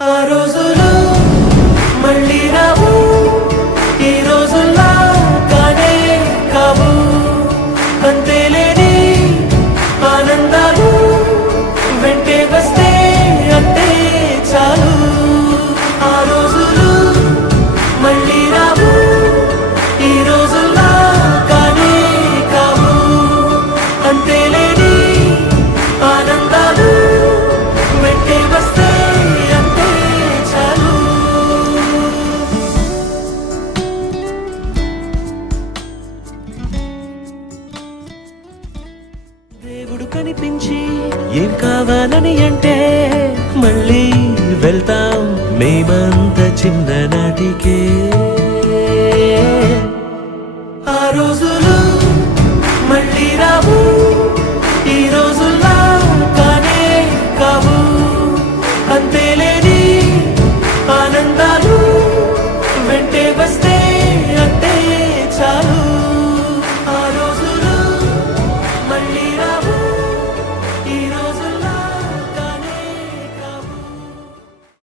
ఆ రోజులు మళ్ళీ రావు, ఈ రోజుల్లా కానే కావు. అంతేలేని ఆనందాలు వెంటే వస్తే అంతే చాలు. ఆ రోజులు మళ్ళీ రావు, ఈ రోజుల్లా కానే కావు. అంతేలేని ఆనందాలు వెంటే వస్తే అంతే చాలు. దేవుడు కనిపించి ఏం కావాలని అంటే మళ్ళీ వెళ్తాం మేమంత చిన్ననాటికే. ఆ రోజులు మళ్ళీ రావు, ఈ రోజుల్లా కానే కావు. అంతేలేని ఆనంద